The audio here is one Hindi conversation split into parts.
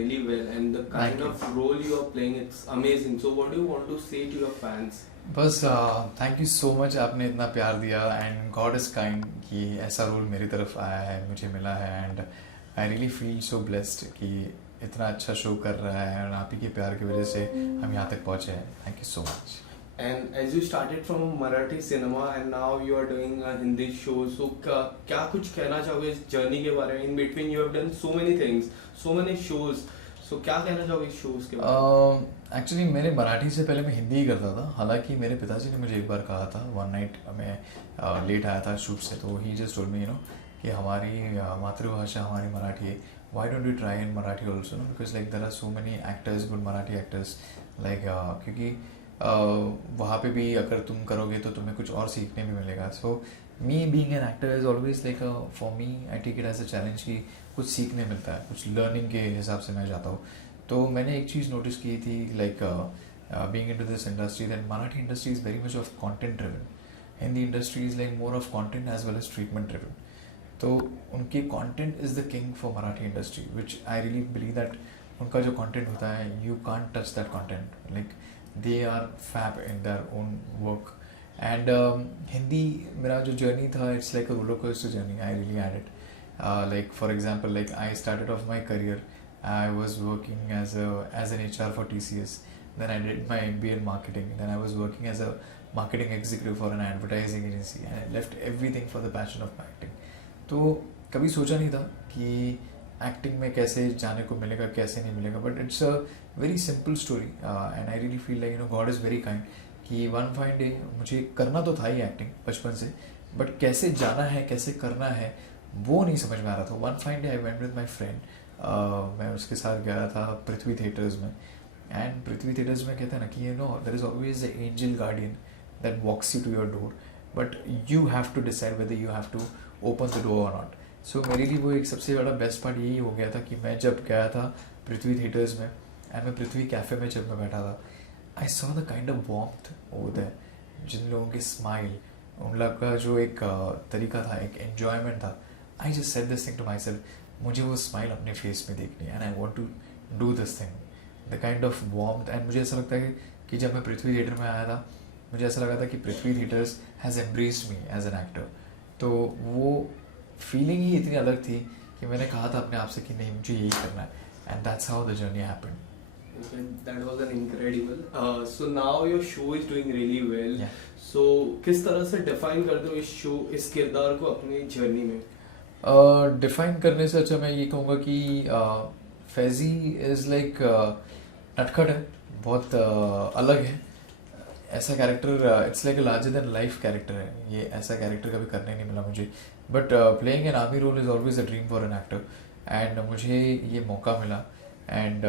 really well, and the Thank kind you. of role you are playing, it's amazing. So, what do you want to say to your fans? बस थैंक यू सो मच, आपने इतना प्यार दिया एंड गॉड इज़ काइंड कि ऐसा रोल मेरी तरफ आया है, मुझे मिला है and I really feel so blessed कि इतना अच्छा शो कर रहा है और आप ही के प्यार की वजह से हम यहाँ तक पहुँचे हैं. Thank you so much. And as you started from Marathi cinema and now you are doing a Hindi show, so क्या कुछ कहना चाहोगे इस जर्नी के बारे में? In between you have done so many things, so many shows. So क्या कहना चाहोगे इस शोज के बारे में? एक्चुअली मैंने मराठी से पहले मैं हिंदी ही करता था. हालांकि मेरे पिताजी ने मुझे एक बार कहा था, वन नाइट मैं लेट आया था शूट से, तो ही जस्ट टोल्ड मी कि हमारी मातृभाषा हमारी मराठी है, why don't you try in Marathi also, because like there are so many actors, good Marathi actors, like क्योंकि वहाँ पे भी अगर तुम करोगे तो तुम्हें कुछ और सीखने भी मिलेगा. So me being an actor is always like for me, I take it as a challenge कि कुछ सीखने मिलता है, कुछ लर्निंग के हिसाब से मैं जाता हूँ. तो मैंने एक चीज़ नोटिस की थी, like being into this industry, that Marathi industry is very much of content driven. Hindi industry is like more of content as well as treatment driven. तो उनके content is the king for Marathi industry, which I really believe that उनका जो कंटेंट होता है, you can't touch that content. Like they are fab in their own work. And Hindi मेरा जो जर्नी था, it's like a roller coaster journey. I really had it. Like for example, like I started off my career, I was working as an HR for TCS. Then I did my MBA in marketing. Then I was working as a marketing executive for an advertising agency, and I left everything for the passion of acting. तो कभी सोचा नहीं था कि एक्टिंग में कैसे जाने को मिलेगा, कैसे नहीं मिलेगा. But it's a very simple story and I really feel like God is very kind कि वन फाइन डे मुझे करना तो था ही एक्टिंग बचपन से, बट कैसे जाना है, कैसे करना है, वो नहीं समझ में आ रहा था. One fine day I went with my friend. मैं उसके साथ गया था पृथ्वी थिएटर्स में. एंड पृथ्वी थिएटर्स में कहते हैं ना कि there is always a angel guardian that walks you to your door, but you have to decide whether you have to open the door और नॉट. सो मेरे लिए वो एक सबसे बड़ा बेस्ट पार्ट यही हो गया था कि मैं जब गया था पृथ्वी थिएटर्स में एंड मैं पृथ्वी कैफ़े में जब मैं बैठा था, I saw the kind of warmth over there. जिन लोगों की स्माइल, उन लोग का जो एक तरीका था, एक एन्जॉयमेंट था. I just said this thing to myself, मुझे वो स्माइल अपने फेस में देखनी है, and I want to do this thing, the kind of warmth. and मुझे ऐसा लगता है कि जब मैं पृथ्वी थिएटर में आया था, मुझे ऐसा लगा था कि Prithvi theatres has embraced me as an actor. तो वो फीलिंग ही इतनी अलग थी कि मैंने कहा था अपने आप से कि नहीं, मुझे यही करना है. And that's how the journey happened. That was an incredible. So now your show is doing really well. Yeah. So किस तरह से define करते हो इस शो, इस किरदार को अपनी जर्नी में? डिफाइन करने से अच्छा मैं ये कहूँगा कि फैज़ी इज़ लाइक नटखट है, बहुत अलग है. ऐसा character, it's like a larger than life character है. ये ऐसा कैरेक्टर कभी करने नहीं मिला मुझे. But playing an army role is always a dream for an actor, and मुझे ये मौका मिला. एंड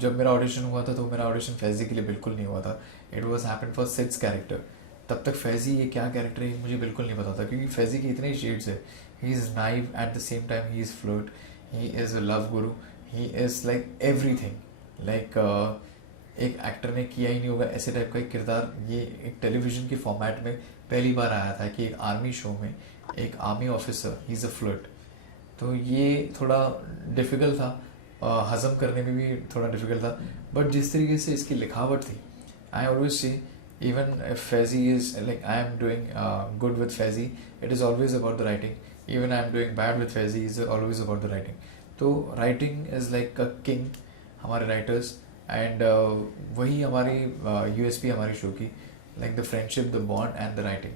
जब मेरा ऑडिशन हुआ था तो मेरा ऑडिशन फैज़ी के लिए बिल्कुल नहीं हुआ था. It was happen for seeds character. तब तक फैज़ी ये क्या कैरेक्टर है मुझे बिल्कुल नहीं पता था, क्योंकि फैज़ी के इतने शेड्स है. He is naive, at the same time he is flirt, he is a love guru, he is like everything. Like एक एक्टर ने किया ही नहीं होगा ऐसे टाइप का एक किरदार. ये एक टेलीविज़न के फॉर्मेट में पहली बार आया था कि एक आर्मी शो में एक army officer, he is a flirt. तो ये थोड़ा डिफ़िकल्ट था, हज़म करने में भी थोड़ा डिफ़िकल्ट था. बट जिस तरीके से इसकी लिखावट थी, I always see, even if Faizi is like I am doing good with Faizi, it is always about the writing. Even I am doing bad with Faizi, is always about the writing. तो writing is like a king हमारे writers, and वही हमारी USP हमारी शो की, like the friendship, the bond and the writing.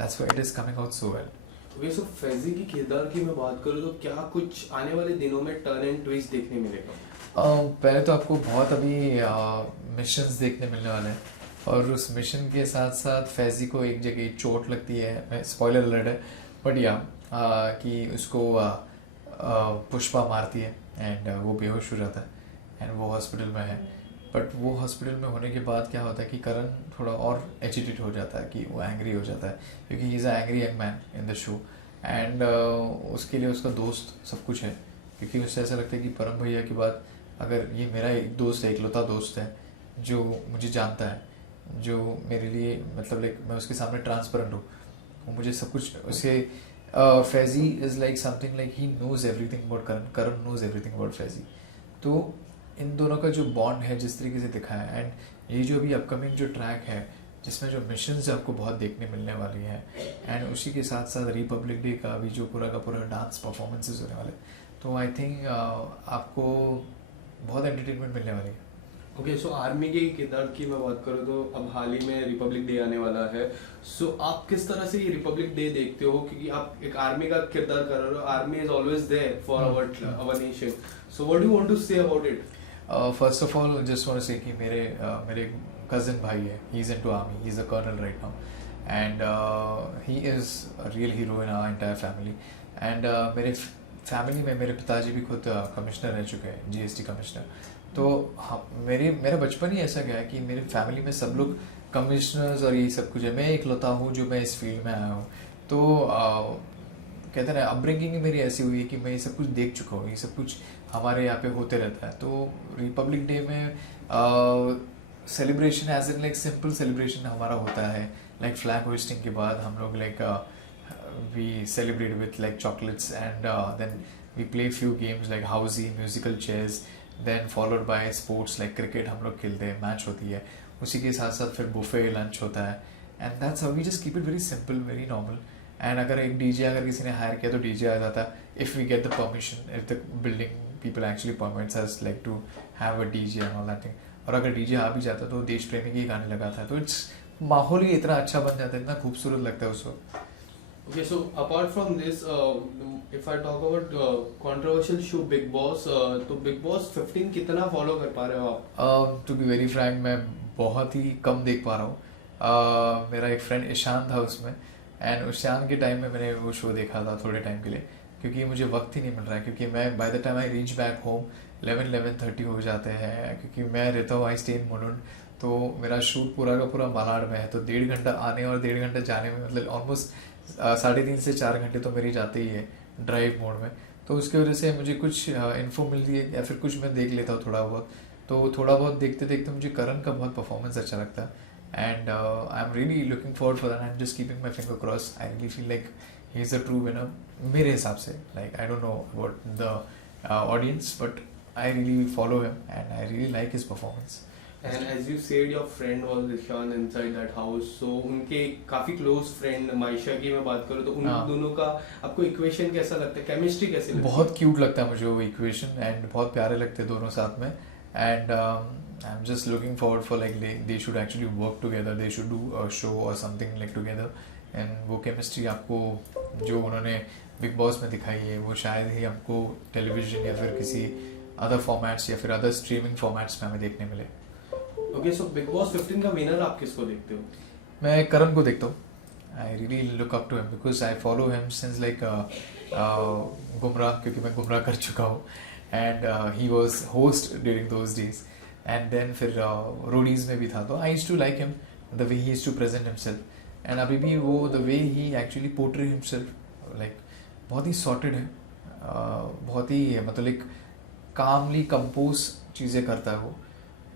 That's why it is coming out so well. Okay, so Faizi की किरदार की मैं बात करूँ तो क्या कुछ आने वाले दिनों में टर्न एंड ट्विस्ट देखने मिलेगा? पहले तो आपको बहुत अभी मिशंस देखने मिलने वाले हैं, और उस मिशन के साथ साथ फैज़ी को एक जगह चोट लगती है. स्पॉइलर अलर्ट है, बट या कि उसको पुष्पा मारती है एंड वो बेहोश हो जाता है एंड वो हॉस्पिटल में है. बट वो हॉस्पिटल में होने के बाद क्या होता है कि करण थोड़ा और एजिटेट हो जाता है, कि वो एंग्री हो जाता है, क्योंकि ही is a angry young man in the show. And उसके लिए उसका दोस्त सब कुछ है, क्योंकि उससे ऐसा लगता है कि परम भैया के बाद अगर ये मेरा एक दोस्त है, इकलौता दोस्त है जो मुझे जानता है, जो मेरे लिए मतलब लाइक मैं उसके सामने ट्रांसपेरेंट हूँ, वो मुझे सब कुछ उसके. Faizi is like something like he knows everything about Karan, Karan knows everything about Faizi. तो इन दोनों का जो बॉन्ड है जिस तरीके से दिखा है, एंड ये जो अभी अपकमिंग जो ट्रैक है जिसमें जो मिशंस आपको बहुत देखने मिलने वाली है, एंड उसी के साथ साथ रिपब्लिक डे का भी जो पूरा का पूरा डांस परफॉर्मेंसेस होने वाले, तो आई थिंक आपको बहुत एंटरटेनमेंट मिलने वाली है। ओके, सो आर्मी के किरदार की मैं बात करूँ तो अब हाल ही में रिपब्लिक डे आने वाला है। सो आप किस तरह से ये रिपब्लिक डे देखते हो, क्योंकि आप एक आर्मी का किरदार कर रहे हो, army is always there for our nation, so what do you want to say about it? First of all just want to say कि मेरे कज़न भाई है, he is into army, he is a colonel right now, and he is a real hero in our entire family. And मेरे फैमिली में मेरे पिताजी भी खुद कमिश्नर रह चुके हैं, जीएसटी कमिश्नर। तो मेरा बचपन ही ऐसा गया है कि मेरे फैमिली में सब लोग कमिश्नर्स और यही सब कुछ है, मैं इकलौता हूँ जो मैं इस फील्ड में आया हूँ। तो कहते हैं ना, अपब्रिंगिंग मेरी ऐसी हुई है कि मैं ये सब कुछ देख चुका हूँ, ये सब कुछ हमारे यहाँ पे होते रहता है। तो रिपब्लिक डे में celebration as in like simple celebration हमारा होता है, लाइक फ्लैग होइस्टिंग के बाद हम लोग like we celebrate with like chocolates, and then we play few games like housie, musical chairs, then followed by sports like cricket हम लोग खेलते हैं, मैच होती है, उसी के साथ साथ फिर बुफे लंच होता है, and that's how we just keep it very simple, very normal. And अगर एक डीजे अगर किसी ने हायर किया तो डीजे आ जाता है, if we get the permission, if the building people actually permits us like to have a DJ and all that thing. और अगर डीजे आ भी जाता तो देश प्रेमी के गाने लगाता है, तो इट्स माहौल ही इतना अच्छा बन जाता है, इतना खूबसूरत लगता है उस वक्त। Okay, so apart from this, if I talk about controversial show Big Boss, तो Big Boss 15 कितना फॉलो कर पा रहे हो आप? टू बी वेरी फ्रैंक मैं बहुत ही कम देख पा रहा हूँ। मेरा एक फ्रेंड ईशान था उसमें, एंड ईशान के टाइम में मैंने वो शो देखा था थोड़े टाइम के लिए, क्योंकि मुझे वक्त ही नहीं मिल रहा है, क्योंकि मैं by the time I reach back home 11-11:30 हो जाते हैं, क्योंकि मैं रहता हूँ आई स्टे इन मुलुंड, तो मेरा शूट पूरा का पूरा मालाड में है, तो 1.5 घंटा आने और 1.5 घंटा जाने में, मतलब ऑलमोस्ट 3.5 से 4 घंटे तो मेरी जाते ही है ड्राइव मोड में। तो उसकी वजह से मुझे कुछ इन्फो मिलती है या फिर कुछ मैं देख लेता हूँ थोड़ा बहुत, तो थोड़ा बहुत देखते देखते मुझे करण का बहुत परफॉर्मेंस अच्छा लगता है, and I am really looking forward for that, I am just keeping my finger cross, I really feel like he is a true winner मेरे हिसाब से। Like I don't know about the audience, but I really follow him and I really like his performance. And as you said, your friend was Ishan inside that house, so उनके काफी क्लोज फ्रेंड मायशा की मैं बात करूँ तो उन दोनों का आपको इक्वेशन कैसा लगता है, केमिस्ट्री कैसी लगती है? बहुत क्यूट लगता है मुझे वो इक्वेशन, एंड बहुत प्यारे लगते हैं दोनों साथ में, and I am just looking forward for like they should actually work together, they should do a show और समथिंग लाइक टुगेदर, एंड वो केमिस्ट्री आपको जो उन्होंने बिग बॉस में दिखाई है वो शायद ही आपको टेलीविजन या फिर किसी अदर फॉर्मेट्स या फिर अदर स्ट्रीमिंग फॉर्मेट्स में हमें देखने मिले। ओके, सो बिग बॉस 15 का विनर आप किसको देखते हो? मैं करण को देखता हूँ, I really look up to him because I follow him since like Gumrah, क्योंकि मैं गुमराह कर चुका हूँ, and he was host during those days, and then फिर रोडीज में भी था, तो I used to like him the way he used to present himself, and अभी भी वो the way he actually portray himself, like बहुत ही सॉर्टेड है, बहुत ही मतलब लाइक कामली कंपोज चीज़ें करता है वो,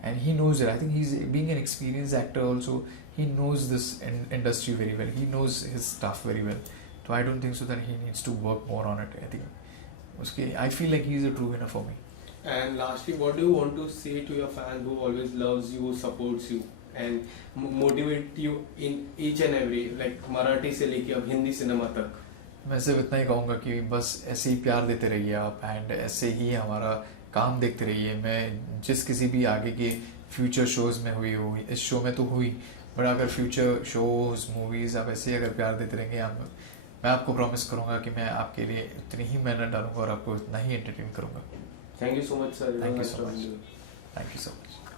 and he knows it. I think he's being an experienced actor also, he knows this industry very well, he knows his stuff very well, so I don't think so that he needs to work more on it. I think uske I feel like he's a true winner for me. And lastly, what do you want to say to your fans who always loves you, supports you and motivate you in each and every, like Marathi से लेके अब हिंदी सिनेमा तक? मैं सिर्फ इतना ही कहूँगा कि बस ऐसे ही प्यार देते रहिए आप, एंड ऐसे ही हमारा काम देखते रहिए। मैं जिस किसी भी आगे के फ्यूचर शोज़ में हुई हो, इस शो में तो हुई, बट अगर फ्यूचर शोज़ मूवीज़ आप ऐसे ही अगर प्यार देते रहेंगे, मैं आपको प्रॉमिस करूँगा कि मैं आपके लिए उतनी ही मेहनत डालूंगा और आपको उतना ही एंटरटेन करूँगा। Thank you so much sir. Thank you so much.